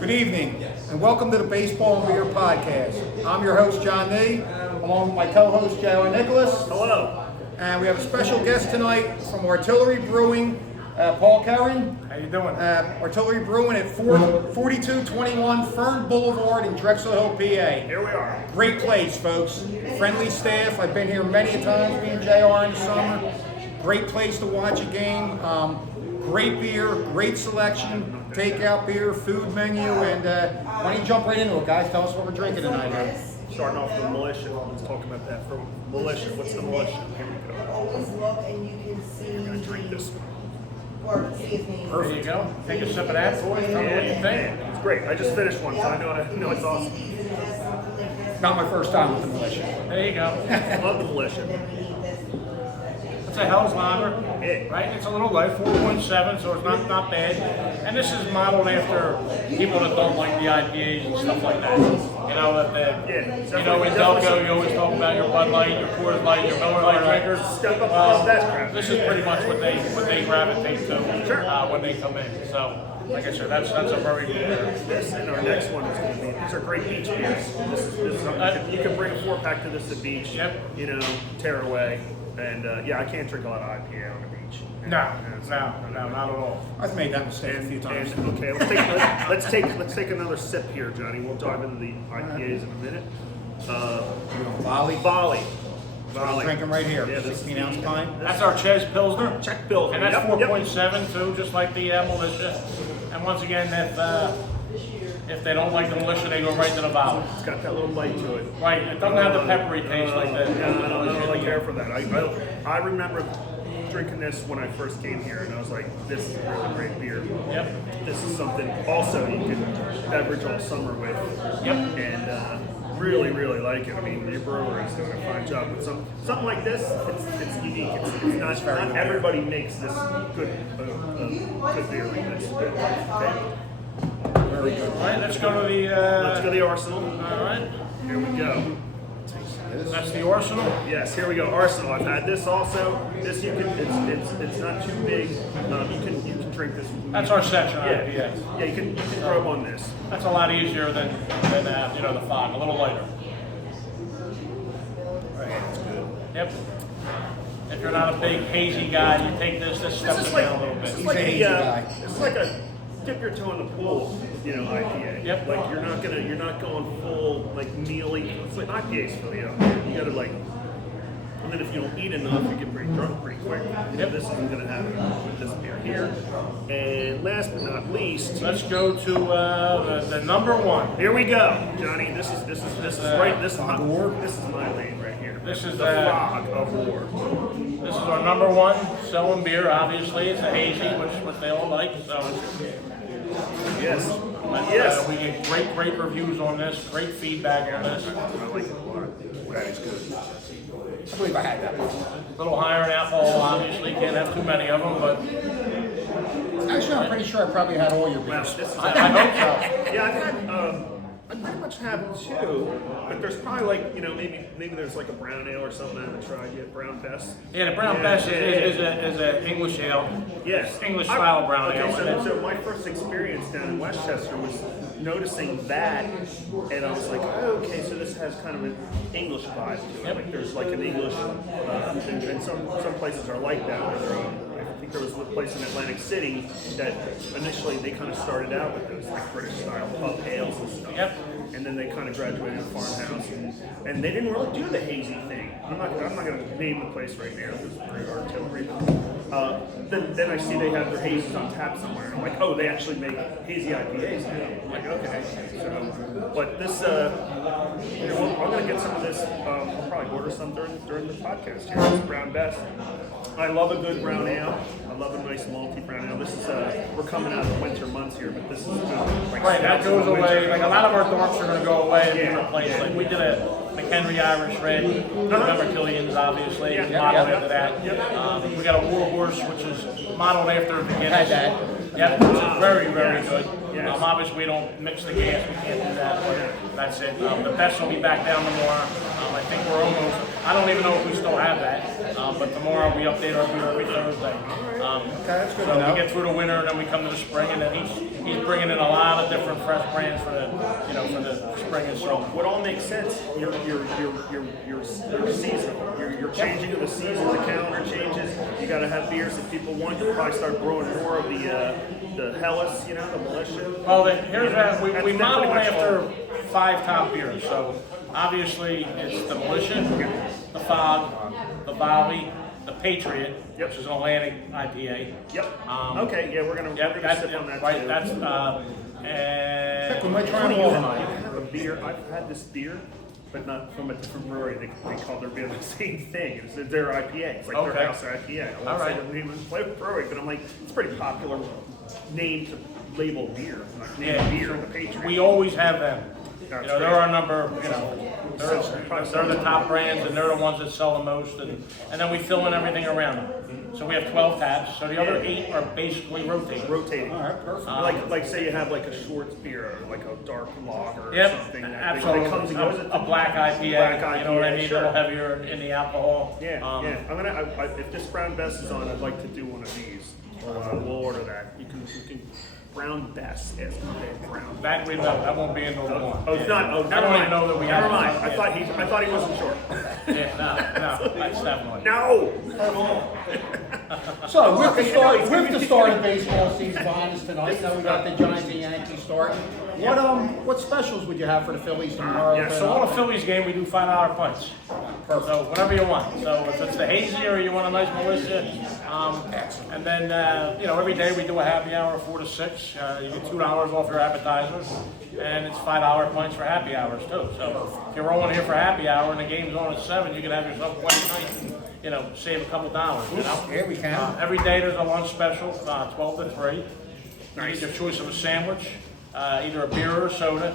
Good evening, and welcome to the Baseball and Beer Podcast. I'm your host, John Nee, along with my co-host, J.R. Nicholas. Hello. And we have a special guest tonight from Artillery Brewing, Paul Curran. How you doing? Artillery Brewing at 4221 Fern Boulevard in Drexel Hill, PA. Here we are. Great place, folks. Friendly staff. I've been here many a times, me and JR in the summer. Great place to watch a game. Great beer, great selection, takeout beer, food menu, and why don't you jump right into it, guys? Tell us what we're drinking tonight here. Starting off with militia. Let's talk about that for militia. What's the militia? Here we go. Always look and you can see I'm gonna drink this. or see his name. There you go. Take a sip of that, boys. Tell me what you think. It's great. I just finished one, so I know it's awesome. Not my first time with the militia. There you go. Love the militia. It's a Hell's Lager, Yeah. right? It's a little light, 4.7, so it's not bad. And this is modeled after people that don't like the IPAs and stuff like that. You know, in Delco, you always talk about your Bud Light, your Coors Light, your Miller Lite drinkers. Step up Well, that crap. this is pretty much what they gravitate to when they come in. So, like I said, that's a very good beer. This and our next one is going to be. These are great beach beers. This is something you can bring a 4-pack to this to the beach. Yep. You know, tear away. And I can't drink a lot of IPA on the beach. No, not at all. I've made that mistake a few times. And okay, let's take another sip here, Johnny. We'll dive into the IPAs in a minute. Volley. Volley. I'm drinking right here. Yeah, this is 16 ounce pint. That's our Ches Pilsner. Czech Pilsner. And that's Yep, yep. 4.7 too, just like the militia. And once again, if they don't like the militia, they go right to the Volley. It's got that little bite to it. Right, it doesn't have the peppery taste like that. Yeah, I don't really care for that. I remember drinking this when I first came here, and I was like, this is a really great beer. Yep. This is something also you can beverage all summer with. Yep. And really, really like it. I mean, your brewery is doing a fine job. But something like this, it's unique. It's not everybody makes this good beer like this. Okay? Very good. All right, let's go to the. Let's go to the Arsenal. All right, Here we go. that's the Arsenal. Yes, here we go. Arsenal. I've had this also. This you can. It's not too big. You can drink this. That's our section Yeah, IPA. yeah. You can grub on this. That's a lot easier than the fog, a little lighter. Right, it's good. Yep. If you're not a big hazy guy, you take this steps This it is like down a little bit. this is like He's a hazy guy. this is like a dip your toe in the pool, IPA. Yep. Like you're not going full like mealy. It's like IPA's for you. You gotta like. And then if you don't eat enough, you get pretty drunk pretty quick. Yep. This is gonna happen with this beer here. And last but not least, Let's go to the number one. here we go, Johnny. This is right. This is my lane right here. This is the fog of war. This is our number one selling beer. Obviously, it's a hazy, which they all like. So. Yes. But, Yes. we get great reviews on this, great feedback on this. I like it a lot. That is good. I believe I had that one. A little higher in alcohol, obviously. Can't have too many of them, but Actually, I'm pretty sure I probably had all your Wow, beers. this is I hope so. yeah, I've had. I pretty much have two, but there's probably like maybe there's like a brown ale or something I haven't tried yet. Brown Bess. Yeah, the Brown Bess is an English ale. Yes. English style brown ale. Okay, so my first experience down in Westchester was noticing that, and I was like, oh, okay, so this has kind of an English vibe to it. Yep. Like there's like an English, and some places are like that. I think there was a place in Atlantic City that initially they kind of started out with those like British style pub ales and stuff. Yep. And then they kind of graduated to farmhouse, and they didn't really do the hazy thing. I'm not going to name the place right now. It's pretty artillery. Then I see they have their hazes on tap somewhere, and I'm like, oh, they actually make hazy IPAs now. I'm like, okay. So, but this, I'm going to get some of this. I'll probably order some during the podcast here. This Brown Bess. I love a good brown ale. I love a nice malty brown ale. This is we're coming out of the winter months here, but this is good. Like Right, that goes winter. away. Like a lot of our darks are going to go away and be replaced. Like we did a McHenry Irish Red. Remember Killian's, obviously, modeled after that. We got a Warhorse, which is modeled after the Guinness. Had that. Yep, which is very good. Yes. Obviously, we don't mix the gas. We can't do that. But that's it. The best will be back down tomorrow. I think we're almost. I don't even know if we still have that. But tomorrow we update our beer every Thursday. That's good to So know. we get through the winter and then we come to the spring, and then he's bringing in a lot of different fresh brands for the for the spring and summer. What all makes sense? You're seasonal. You're changing of the season. The calendar changes. You got to have beers that people want. You'll probably start brewing more of the Hellas, the Militia. Well, here's that we That's model pretty much after all. 5 top beers. So obviously it's the Militia, the Fog, the Volley, the Patriot, Yep. which is an Atlantic IPA. Yep. Okay, yeah, we're gonna that's sip on that right. too. That's Heck, we and might try Funny, them all you tonight. have a beer. I've had this beer, but not from a different brewery. They call their beer the same thing. It's their IPA. It's like Okay. their house IPA. I All won't say right. the name of the brewery, but I'm like, it's a pretty popular name to label beer. Like name yeah, beer, so the Patriot. we always have them. That's They're great. our number. They're So, the top brands, and they're the ones that sell the most. And then we fill in everything around them. So we have 12 taps. So the other 8 are basically rotating. rotating. All right, perfect. Like say you have like a Schwartz beer, or like a dark lager or Yep, something that absolutely. that comes and goes. A black IPA, Black you know what I IPA, mean? sure. A little heavier in the alcohol. Yeah, yeah. If this Brown Bess is on, I'd like to do one of these. We'll order that. You can Brown Bess. Yes, Brown. That we know. That won't be in the one. Oh, it's not. Oh, I never don't mind. even know that we Never have mind. it. I thought he wasn't sure. Yeah, no, that's definitely. No. So with Okay, the you know, start, it's with gonna the be- start of baseball season behind us tonight, now we got the Giants and Yankees starting. What specials would you have for the Phillies tomorrow? yeah, So all the Phillies game, we do $5 pints. So whatever you want. So if it's the hazy or you want a nice Militia, and then every day we do a happy hour 4 to 6. You get $2 off your appetizers, and it's $5 pints for happy hours too. So if you're rolling here for happy hour and the game's on at 7, you can have yourself a Wednesday night and save a couple dollars. Yeah, we can. Every day there's a lunch special, 12 to 3. You Nice. get your choice of a sandwich, either a beer or a soda,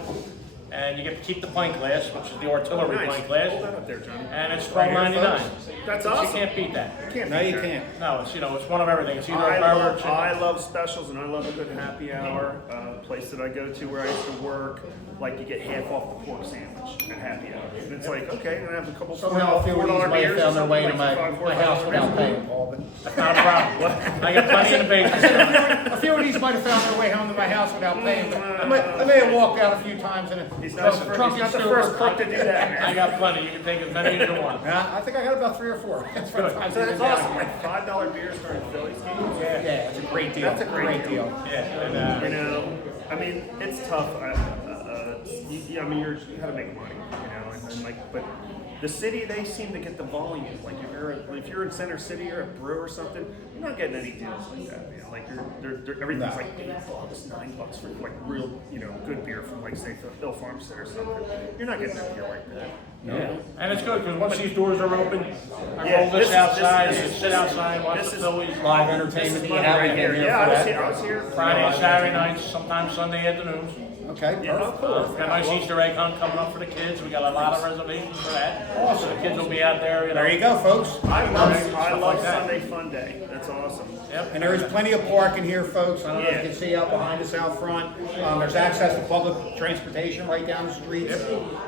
and you get to keep the pint glass, which is the artillery Nice. pint glass, Hold that up there, Johnny. and it's Right here, $12.99. That's You awesome. can't beat that. No, you can't. No, it's one of everything. It's either I a burger or love, chicken. I love specials and I love a good happy hour. Place that I go to where I used to work, like you get half off the pork sandwich at happy hour. And it's like, okay, and I have a couple Somehow a few of these $4 might have beers or found their something, way like to my $5, house $4 without beers. paying, Paul, but That's not a problem. I got plenty in the basement. a few of these might have found their way home to my house without paying, but I may have walked out a few times in a He's not the first crook to do that, I man. got plenty. You can take as many as you want. Yeah, I think I got about 3 or 4. That's Good. times So I've that's been down awesome. here. Like $5 beers during Phillies games. Yeah, it's a great deal. That's a great deal. Yeah, and, You know, I mean, it's tough. I mean, you got to make money, and like, but the city, they seem to get the volume. Like if you're in Center City or a brew or something, you're not getting any deals like that. Like everything's like $8, $9 for like real, good beer from like say Hill Farmstead or something. You're not getting a deal like that. yeah. And it's good because once these doors are open, I Yeah, roll this outside, this and is- sit outside, watch this the is- Phillies. Live This entertainment is that you money have right in here. here Yeah, for I that. was here Friday and Saturday nights, sometimes Sunday afternoons. Okay, Yeah, perfect. cool. Got a nice Easter egg hunt coming up for the kids. We got a lot of reservations for that. Awesome. The kids will be out there. There you go, folks. I love Stuff like that. Sunday Fun Day. That's awesome. Yep. And there is plenty of parking here, folks. I don't know if Yeah. you can see out behind us out front. There's access to public transportation right down the street.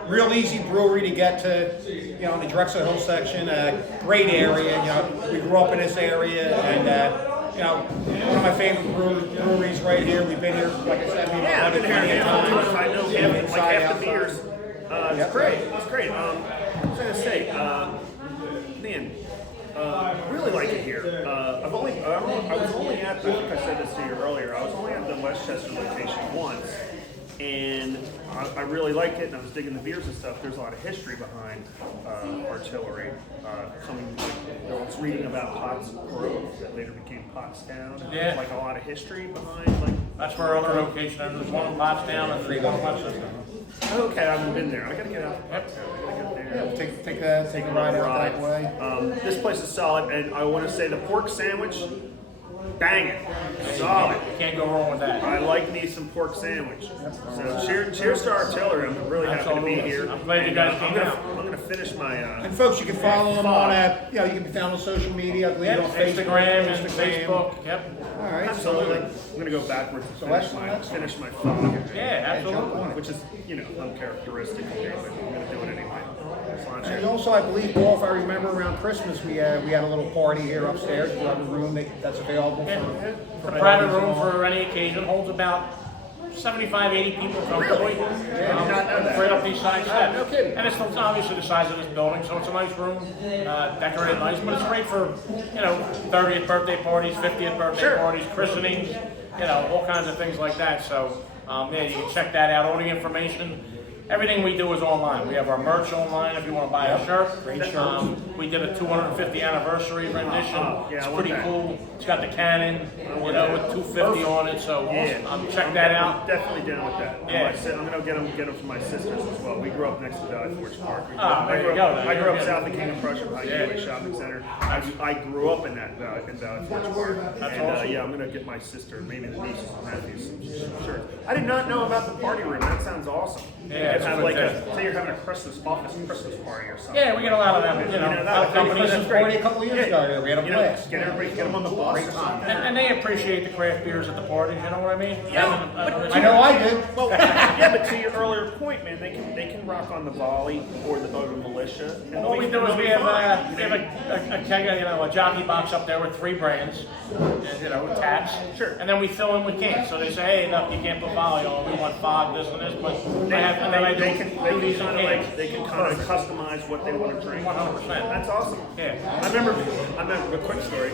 Real easy brewery to get to, in the Drexel Hill section. Great area. We grew up in this area, and one of my favorite breweries right here. We've been here, like I said, Yeah, I've been here plenty of handful of times. times. I know half, like Inside, half the outside. beers. It's Yep. great. It's great. What was I gonna say? Man, really like it here. I was only at. I think I said this to you earlier. I was only at the Westchester location once, and I really liked it. And I was digging the beers and stuff. There's a lot of history behind artillery. I was reading about Potts Grove that later became Pottstown. Yeah. There's like a lot of history behind like. That's where our other location is. There's one in Pottstown and three in Westchester. Okay, I haven't been there. I gotta get out. Yep. I gotta get Yeah, there. take a ride out that way. This place is solid, and I want to say the pork sandwich, banging, solid. You can't go wrong with that. I like me some pork sandwich. So cheers to Artillery. I'm really happy to be Absolutely. here. I'm glad you guys I'm came gonna, out. I'm gonna finish my. And folks, you can follow them on, you can be found on social media. I believe Yep. on Facebook, Instagram and Facebook. Yep. All right, Absolutely. so I'm gonna go backwards and So finish my thought, Yeah, absolutely. which is uncharacteristic of me, but I'm gonna do it anyway. and also, I believe, Paul, if I remember, around Christmas we had a little party here upstairs. We have a room that's available Yeah. for The private room for any occasion holds about 75, 80 people comfortably. Right up these side steps. No kidding. And it's obviously the size of this building, so it's a nice room, decorated nice, but it's great for, 30th birthday parties, 50th birthday parties, christenings, all kinds of things like that. So, you can check that out. All the information. Everything we do is online. We have our merch online if you want to buy a shirt. Great shirt. We did a 250 anniversary rendition. It's I want pretty that. cool. It's got the cannon, with 250 on it. So check that I'm out. definitely down with that. Yeah. I'm gonna get them for my sisters as well. We grew up next to Valley Forge Park. There you go. I grew up Yeah. south of King of Prussia behind Gateway Shopping Center. I grew up in Valley Forge Park. That's and awesome. I'm gonna get my sister, maybe the nieces and nephews, some shirts. I did not know about the party room. That sounds awesome. Yeah, it's have a like good a, say you're having a Christmas party or something. Yeah, we get a lot of them. A lot of companies. Christmas party a couple years ago here. We had a blast. Get them on the bus or something. And they appreciate the craft beers at the parties, you know what I mean? Yeah, I know I did. Well, yeah, but to your earlier point, man, they can rock on the volley or the militia. And What we do is we have a keg, a jockey box up there with 3 brands, and, taps. Sure. And then we fill in with cans. So they say, hey, look, you can't put volley on. We want fog, this and this, but they can kind of customize what they want to drink. 100%. That's awesome. Yeah. I remember a quick story.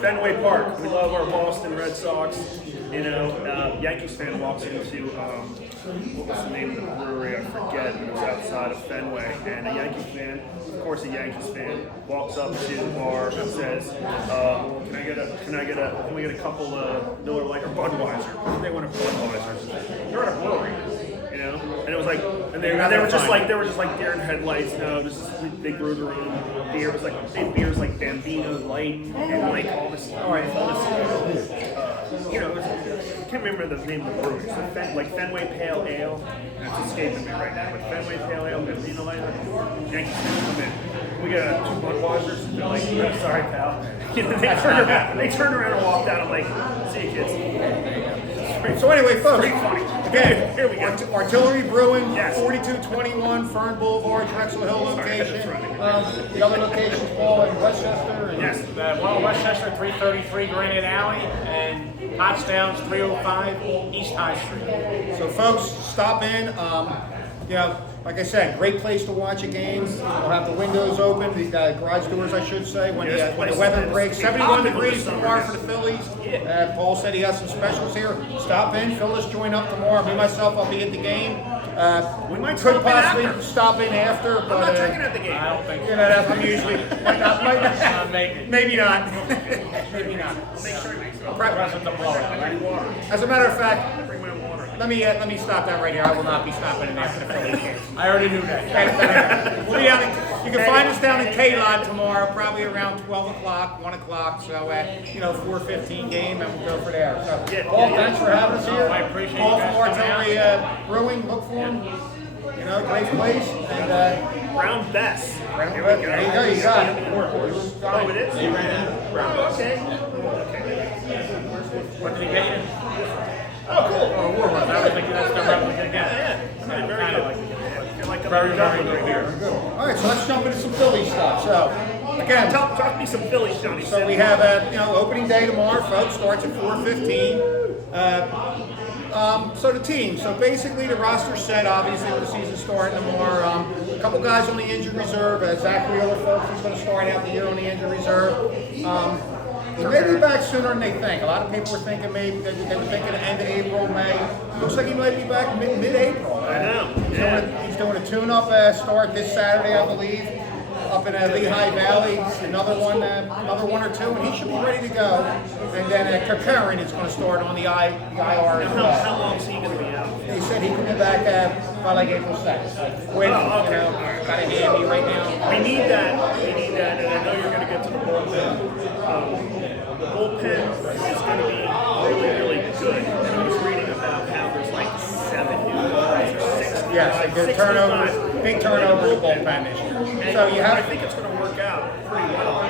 Fenway Park. We love our Boston Red Sox. Yankees fan walks into what was the name of the brewery? I forget. It was outside of Fenway, and a Yankee fan, of course, a Yankees fan, walks up to the bar and says, "Can we get a couple of Miller Lite or Budweiser?" They wanted Budweiser. You're at a brewery. And it was like, and they were just like deer in headlights. No, they grew their own beer. It was like they had beers like Bambino Light and like all this. I can't remember the name of the brewery. So like Fenway Pale Ale. And it's escaping me right now. But Fenway Pale Ale, Bambino Light. Yankees come in. We got 2 Budweisers. They're like, oh, sorry, pal. They turned around and walked out. I'm like, see you kids. So anyway, folks, Pretty funny. again, Here we go. Artillery Brewing, Yes. 4221 Fern Boulevard, Drexel Hill location. that's right. The other locations, Paul, in Westchester. And Yes. One Westchester, 333 Granite Alley, and Pottstown's 305 East High Street. So folks, stop in. Like I said, great place to watch a game. We'll have the windows open, the garage doors, I should say, when the weather breaks. 71 degrees tomorrow for the Phillies. Paul said he has some specials here. Stop in. Phyllis, join up tomorrow. Me, myself, I'll be at the game. We might could stop in possibly after. stop in after, I'm but not checking out the game. I don't think so. that's I'm usually might not. Maybe not. Maybe not. Make sure he makes it. Present the blowout, right? Water. As a matter of fact, Bring my own water. let me stop that right here. I will not be stopping in after the Phillies game. I already knew that. We'll be out you can find us down in K-Lot tomorrow, probably around 12 o'clock, 1 o'clock. So, 4:15 game, and we'll go for there. So, Paul, thanks for having us here. I appreciate Paul you guys from coming Artillery Brewing, look for him. Great place. And Brown Bess. Here we go. there you go. You got it. Oh, it is? Brown. Okay. What did he get you? Oh, cool. Oh, Warburg. I was thinking that's the replica again. Yeah. Very good. You're like a Very good beer. All right, so let's jump into some Philly stuff. So, again, Talk me some Phillies, Johnny. so we have opening day tomorrow, folks. Starts at 4:15. So the team. So basically, the roster's set. Obviously, with the season starting tomorrow. A couple guys on the injured reserve. Zach Wheeler, folks, he's going to start out the year on the injured reserve. He may be back sooner than they think. A lot of people were thinking maybe they were thinking the end of April, May. Looks like he might be back mid-April. I know. He's doing a tune-up start this Saturday, I believe, up in Lehigh Valley. Another one or two, and he should be ready to go. And then Kirkaren is going to start on the IR as well. How long is he going to be out? They said he could be back by like April 2nd. With, got a handy right now. We need that, and I know you're going to get to the bullpen. The bullpen is going to be really, really good. And I was reading about how there's like 7 new guys or 6 new Yes, guys. good 6 turnover, new guys. big turnover in the bullpen this year. And So you I have, think it's going to work out pretty well.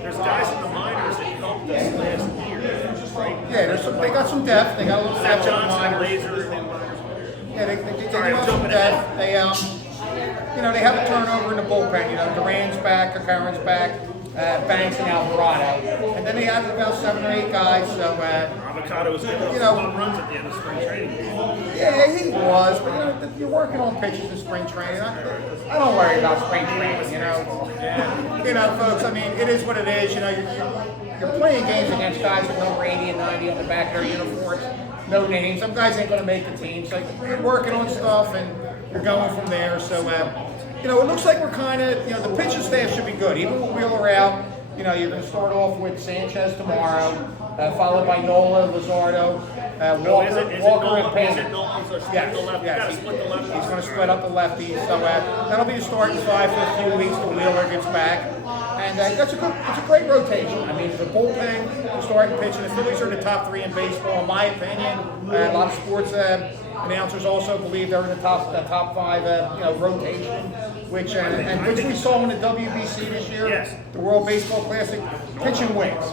There's guys in the minors that helped us last year, right? they got some depth. They got a little Zach depth in the Johnson, minors. Laser, and minors. Yeah, they Sorry, I'm got some jumping depth. They have a turnover in the bullpen. Duran's back, Kirkaren's back. Banks, and Alvarado. And then they added about 7 or 8 guys. So Avocado was getting home runs at the end of spring training. yeah, he was. But you're working on pitches in spring training. I don't worry about spring training. Folks. I mean, it is what it is. You're playing games against guys with number 80 and 90 on the back of their uniforms. No names. Some guys ain't going to make the team. So you're working on stuff and you're going from there. So, it looks like we're kind of, the pitching staff should be good. Even with Wheeler out, you're going to start off with Sanchez tomorrow, followed by Nola, Luzardo, Walker, and Payne. Yes. He's going to split up the lefties. So that'll be the starting 5 for a few weeks till Wheeler gets back. And it's a great rotation. I mean, the bullpen, the starting pitching, the Phillies are the top 3 in baseball, in my opinion. A lot of sports announcers also believe they're in the top 5 rotation, which we saw in the WBC this year. Yes. The World Baseball Classic, pitching wins.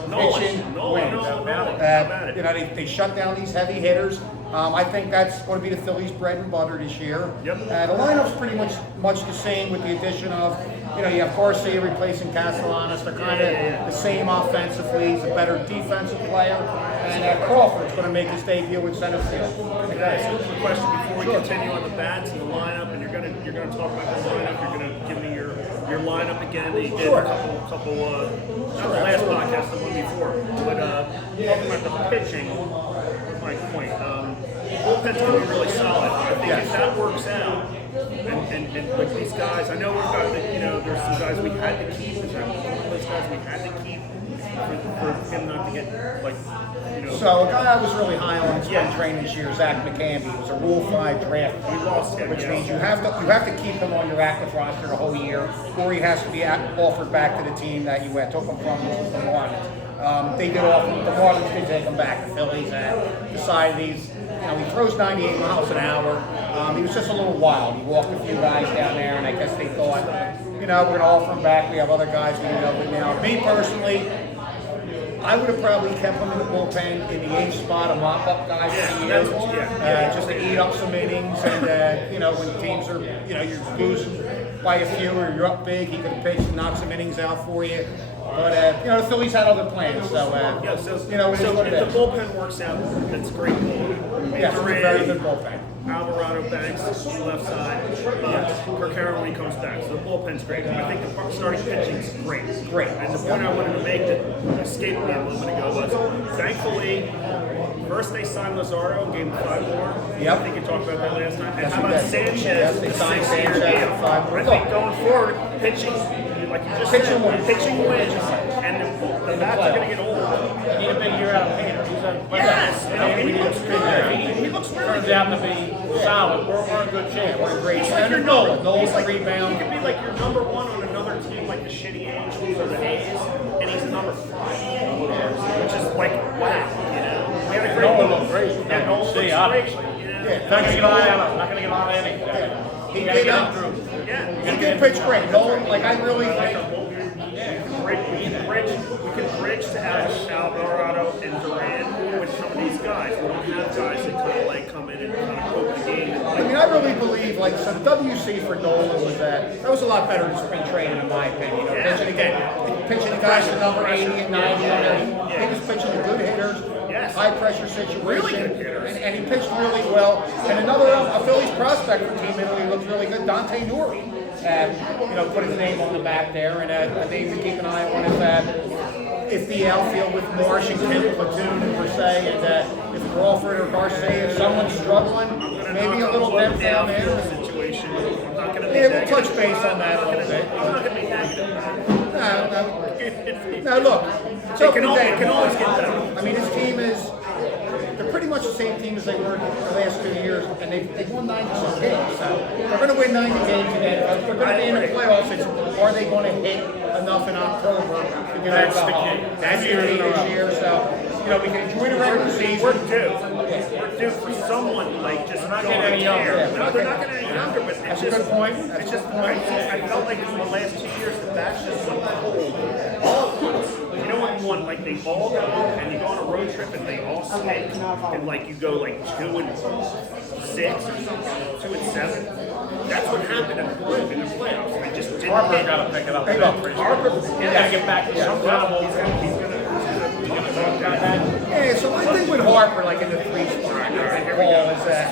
They shut down these heavy hitters. I think that's going to be the Phillies' bread and butter this year. Yep. The lineup's pretty much the same with the addition of, you have Garcia replacing Castellanos. They're kind of the same offensively. He's a better defensive player. And Crawford's going to make his debut in center field. Okay, so a question before we continue on the bats and the lineup, and you're gonna talk about the lineup. You're gonna give me your lineup again that you did a couple not the last podcast, the one before, but talking about the pitching. My point. Bullpen's gonna be really solid. I think if that works out, and with these guys, I know we've got there's some guys we had to keep. Is that one of those guys we had to keep for him not to get So a guy I was really high on in spring training this year, Zach McCamby. It was a Rule 5 draft. We lost him, which means you have to keep him on your active roster the whole year, or he has to be offered back to the team that you took him from, which was the Marlins. They did offer the Marlins did take him back. The Phillies decided he throws 98 miles an hour. He was just a little wild. He walked a few guys down there, and I guess they thought, we're going to offer him back. We have other guys we can help with now. Me personally, I would have probably kept him in the bullpen in the 8th spot, a mop-up guy for the year, just to eat up some innings. And when teams are, you're losing by a few or you're up big, he could pitch and knock some innings out for you. But the Phillies had other plans, so it is what it if is. the bullpen works out, that's great. Yes, it's a very good bullpen. Alvarado, Banks, on the left side. Carcaro when he comes back. So the bullpen's great. I think the starting pitching's great. Great. And the point I wanted to make that escaped me a moment ago was, thankfully, first they signed Luzardo and gave him 5 more. Yep. I think you talked about that last time. And Yes, how we about did. Sanchez? Yes, they signed Sanchez for 5 more. I think going forward, pitching, like you just Pitching said, wins. pitching wins. And the bats are going to get older. You need a big year out of Painter. Yes, and he looks good. He looks really Turns good. out to be solid. We're in good shape. We're in great He's shape. like your Nola. Nola's He's a like, rebound. He could be like your number 1 on another team, like the shitty Angels or the A's, and he's number 5, which is like wow. We had a great Nola looked great. Yeah, Nola looks See, great. Yeah, Not gonna get a lot of innings. He You gotta did get up. him through. Yeah, He did pitch great. Nolan, I really think. we can bridge to Alvarado and Duran with some of these guys. We don't have guys that kind of come in and kind of poke the game. I really believe, so the WC for Nolan was that was a lot better than spring training, in my opinion. Pitching the guys to number 80 and 90 on there. He was pitching to good hitters, high pressure situation, Really good hitters. and he pitched really well. And another a Phillies prospect from Team Italy looked really good, Dante Nuri. Put his name on the back there, and a name to keep an eye on if the outfield with Marsh and Kemp platoon per se, and if Crawford or Garcia, if someone's struggling, maybe a little depth down there. Situation. I'm not going to be Yeah, we'll touch base on that a little bit. I'm not going to be negative. No, look, It can always get better. I mean, his team they're pretty much the same team as they were the last 2 years, and they've won 96 games. So they're going to win 90 games again. They're going to be in the playoffs. Are they going to hit enough in October to get That's over the hump? key. That's the key this year. So, we can enjoy the regular season. We're due for someone like just not going getting any there. younger. No, they're not getting any younger, but That's a good point. It's just I felt like in the last 2 years the bats just went cold. All at once. When they all go and you go on a road trip and they all stink and you go 2-6 or something, 2-7. That's what happened in the playoffs. They just Harper's got to pick it up. Hey, look, pretty Harper- soon. He's got to get back to some kind of. He's gonna talk about that. Yeah, so my thing with Harper, like in the 3 spot, Paul, is that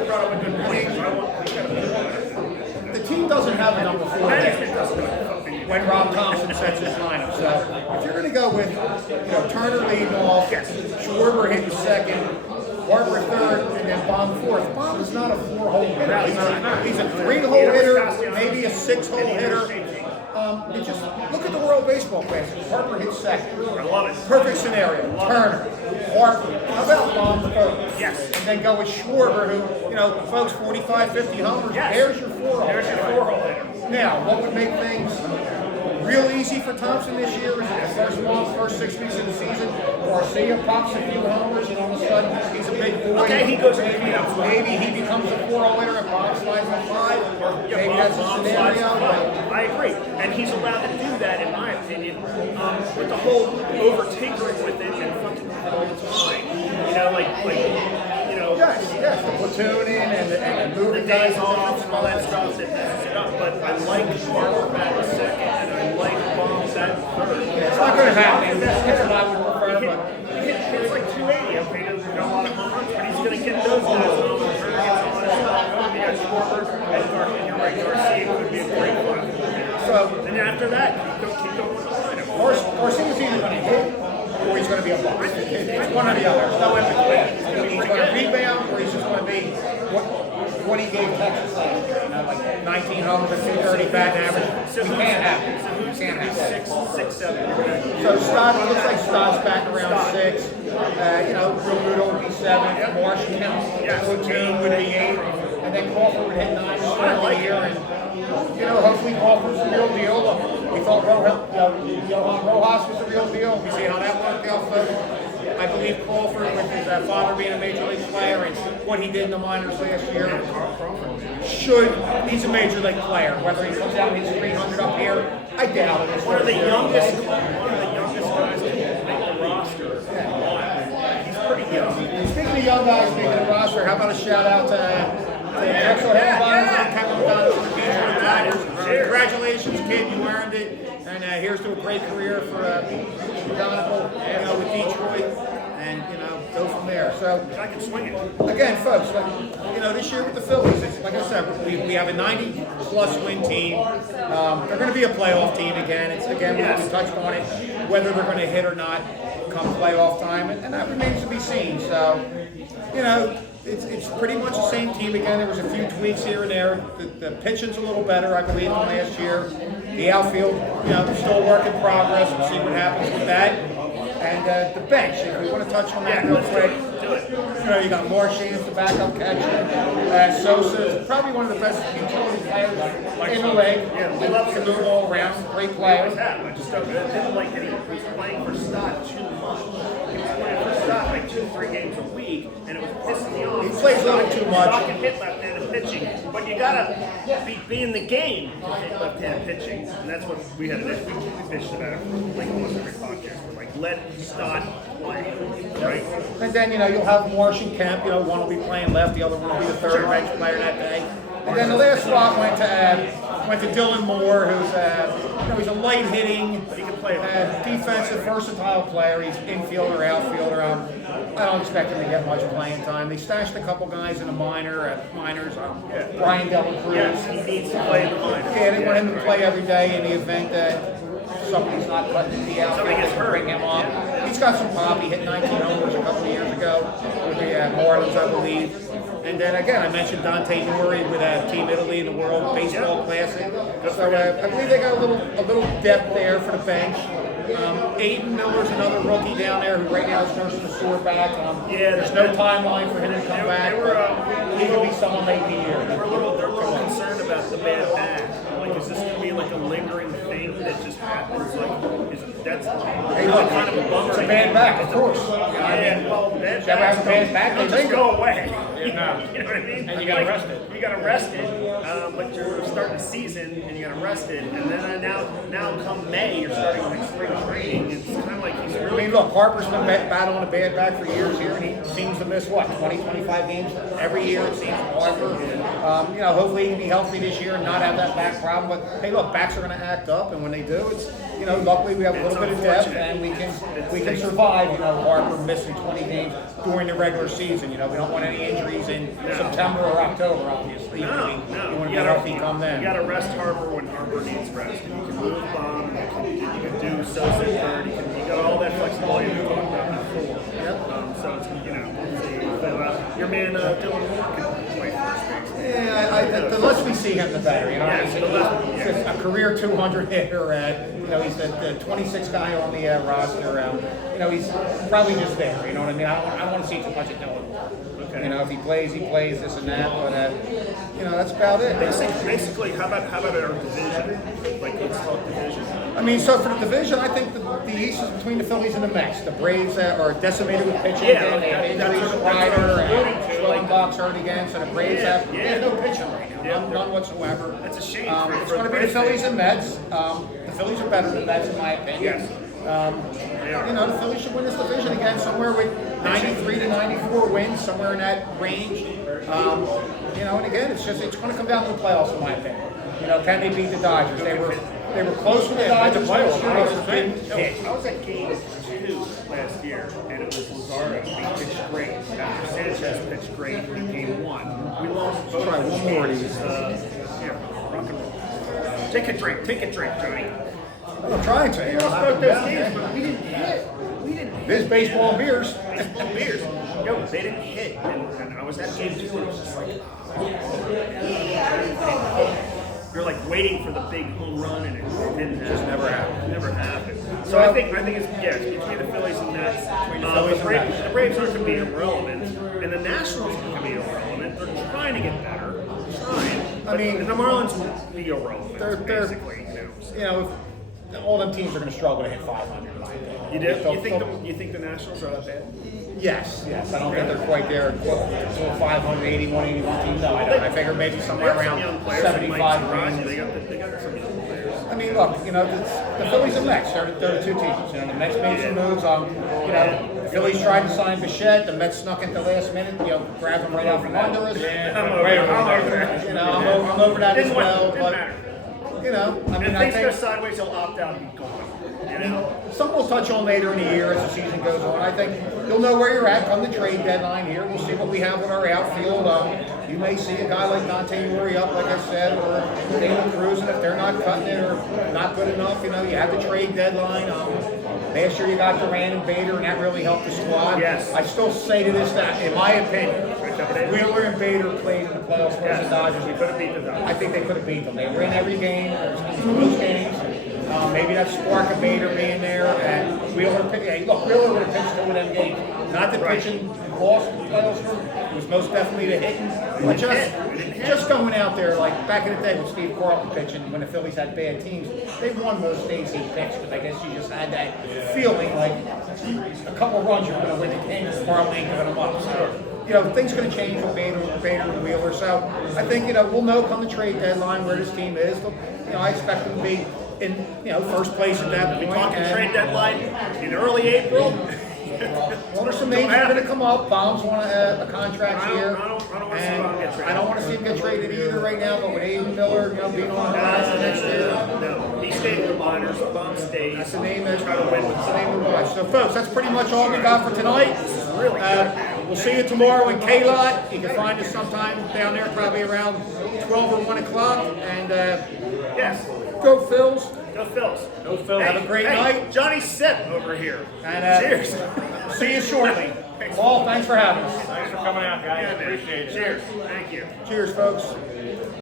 We brought up a good point. I want, we gotta the team doesn't have a number 4 management there doesn't know. when Rob Thompson sets his lineup. So if you're going to go with, Turner leading off, Schwarber hitting second, Harper third, and then Baum fourth. Baum is not a 4-hole hitter. He's a 3-hole hitter, maybe a 6-hole hitter. You just look at the World Baseball Classic. Harper hits second. I love it. Perfect scenario. Turner, Harper. How about Baum third? Yes. And then go with Schwarber, who, folks, 45, 50 homers. Yes. There's your 4-hole. There's your 4-hole hitter. Now, what would make things real easy for Thompson this year is the first month, first 6 weeks of the season, Garcia pops a few homers, and all of a sudden he's a big boy. Okay, he goes to the Maybe he becomes a 4-hole hitter and Bob slides a 5. Yeah, Maybe Bob that's a slides scenario. the ball. I agree, and he's allowed to do that, in my opinion, with the whole overtakering with it and fucking with it all the time. Yes, the platooning and the moving The days guys off and all that stuff that messes it up. But I like Harper at second, and I like Bombs at third. It's not going to happen. That's what I would prefer, but He hits like 280. Okay, he doesn't know a lot of home runs, but he's going to get those guys. And Turner gets all that stuff. You got Schwarber and Garcia. You're right, Garcia could be a great one. so Then after that, keep going with the lineup. Garcia's either going to hit or he's going to be a bust. It's one or the other. There's no in between. He's going to rebound or he's just going to be what he gave Texas last year. Like 19 homers and 230 batting average. We can't have it. We can't have it. 6, 7. So Stott, looks like Stott's back around 6. Real Noodle would be 7. Marsh and Platoon would be 8. And then Crawford would hit 9 of the year. And, hopefully Crawford's the real deal. We thought Johan Rojas was the real deal. We see how that worked out, folks. I believe Crawford, with his father being a major league player and what he did in the minors last year, he's a major league player. Whether he comes out and hits 300 up here, I doubt it. One of the youngest guys to make the roster. He's pretty young. Speaking of young guys making the roster, how about a shout out to Drexel and Kevin McDonald from the Detroit Tigers. Congratulations, kid, you earned it. And here's to a great career for McDonald, with Detroit, and go from there. So I can swing it. again, folks, this year with the Phillies, it's, like I said, we have a 90-plus win team. They're going to be a playoff team again. It's again we touched on it, whether they're going to hit or not come playoff time, and that remains to be seen. So, it's pretty much the same team again. There was a few tweaks here and there. The pitching's a little better, I believe, than last year. The outfield, still a work in progress. We'll see what happens with that. And the bench, if we want to touch on that real quick. You got Marchand, the backup catcher. Sosa, probably one of the best utility players in the league. We love Can move all around. Great player. I just didn't like that he was playing for Stott too much. He was playing for Stott like 2-3 games a week, and it was pissing me off. He plays a little too much. Stott can hit left-handed pitching, but you gotta be in the game to hit left-handed pitching, and that's what we had. We bitched about it like almost every podcast. We're like, let Stott play, right? And then, you'll have Marsh and Kemp. One will be playing left, the other one will be the third bench player that day. And then the last spot went to Dylan Moore, who's he's a light hitting, defensive, versatile player. He's infielder, outfielder. I don't expect him to get much playing time. They stashed a couple guys in the minors. Brian Dela Cruz. Yes, he needs to play in the minors. Yeah, they want him to play every day in the event that somebody's not cutting the outfield. Somebody gets hurt. Bring him up. He's got some pop. He hit 19 homers a couple of years ago with the Marlins, I believe. And then again, I mentioned Dante Nori with Team Italy in the World Baseball Classic. So I believe they got a little depth there for the bench. Aiden Miller's another rookie down there who right now is nursing a sore back. There's no timeline for him to come back. He could be someone late in the year. They're a little concerned about the bad back. Like, is this going to be like a lingering thing that just happens? Like, that's kind of a bummer. It's a bad back, of course. Well, bad Never have a bad backs back. don't They just linger. go away. Yeah, no. You know what I mean? And you got arrested. You got arrested, but you're starting the season and you got arrested, and then now come May, you're starting like spring training. It's kind of like he's I really. mean, look, Harper's been battling a bad back for years here, and he seems to miss, 20-25 games every year, it seems. However, hopefully he can be healthy this year and not have that back problem. But, hey, look, backs are going to act up, and when they do, it's, luckily we have a little bit of depth, and we can survive, Harper missing 20 games during the regular season. We don't want any injuries in September or October, obviously. No. You want to be healthy come then. You got to rest Harper when Harper needs rest. And you can move Bomb, you can do Sosa third, you got all that flexibility we talked about before. Yep. So it's, your man Dylan Moore can play first base. Yeah, the less we see him, the better. He's a career 200 hitter. He's the 26th guy on the roster. He's probably just there. You know what I mean? I don't want to see too much of Dylan Moore. Okay. If he plays, this and that. But that's about it. Basically, how about our division? Like, let's talk division. I mean, so for the division, I think the East is between the Phillies and the Mets. The Braves are decimated with pitching. Yeah, They have that's injuries, what I'm Ryder, alluding to, and Schwellenbach's hurt again. So the Braves have no pitching right now. Yeah, None whatsoever. That's a shame. It's going to be the Phillies and Mets. The Phillies are better than the Mets, in my opinion. Yes. The Phillies should win this division again, somewhere with 93 to 94 wins, somewhere in that range. And again, it's going to come down to the playoffs, in my opinion. Can they beat the Dodgers? They were close with the Dodgers last year. I was at game 2 last year, and it was Luzardo. He pitched great. After Sanchez pitched great in game 1. We lost both. Try one more of these. Rock and roll. Take a drink, Johnny. I'm trying to. We lost both those games, but we didn't hit. This baseball and beers. Baseball beers. Yo, they didn't hit, and I was at game 2, and it was just like, you're like waiting for the big home run, and it didn't just never happened. So I think it's between the Phillies and Mets. The Braves aren't going to be irrelevant, and the Nationals aren't going to be irrelevant. They're trying to get better. And the Marlins will be irrelevant. Basically, all them teams are going to struggle to hit 500. You think the Nationals are that bad? Yes. I don't think they're quite there. 500, 81 team. No, I don't. I figure maybe somewhere around 75 wins. They got some young players. I mean, look, the Phillies and Mets, they're the two teams. The Mets made some moves. The Phillies tried to sign Bichette. The Mets snuck at the last minute, grabbed him right out from under us. I'm over that. I'm over that as well. Didn't matter. But, If things go sideways, he'll opt out and be gone. Some we'll touch on later in the year as the season goes on. I think you'll know where you're at come the trade deadline here. We'll see what we have with our outfield. You may see a guy like Dante Murray up, like I said, or Daniel Cruz, and if they're not cutting it or not good enough, you have the trade deadline. Last year you got Duran and Bader, and that really helped the squad. Yes. I still say to this that, in my opinion, if Wheeler and Bader played in the playoffs versus the Dodgers, we could have beat the Dodgers. I think they could have beat them. They were in every game. There was close games. Maybe that spark of Bader being there, and Wheeler would have pitched two of them games. Not the pitching lost in the playoffs, it was most definitely the hitting. But just going out there, like back in the day with Steve Carlton pitching, when the Phillies had bad teams, they won most days he pitched, because I guess you just had that feeling like a couple of runs you're going to win the game, and Carlton ain't giving them up. So, things going to change with Bader and Wheeler. So I think, we'll know come the trade deadline where this team is. I expect them to be in first place at that point. We talk trade deadline in early April. What are some names that are going to come up? Bombs want a contract here. I don't want to see and Bomb get traded. I don't want to see him get traded either right now, but with Aiden Miller being on the horizon next year. No, he stayed with the minors. Bomb stays. That's the name that try to win with the name to watch. So, folks, that's pretty much all we got for tonight. Really We'll see you tomorrow in K-Lot. You can find us sometime down there, probably around 12 or 1 o'clock. And yes. Go Phils. Go Phils. Go Phillies. Have a great night. Johnny Sip over here. And cheers. See you shortly. Paul, thanks for having us. Thanks for coming out, guys. Appreciate it. Cheers. Thank you. Cheers, folks.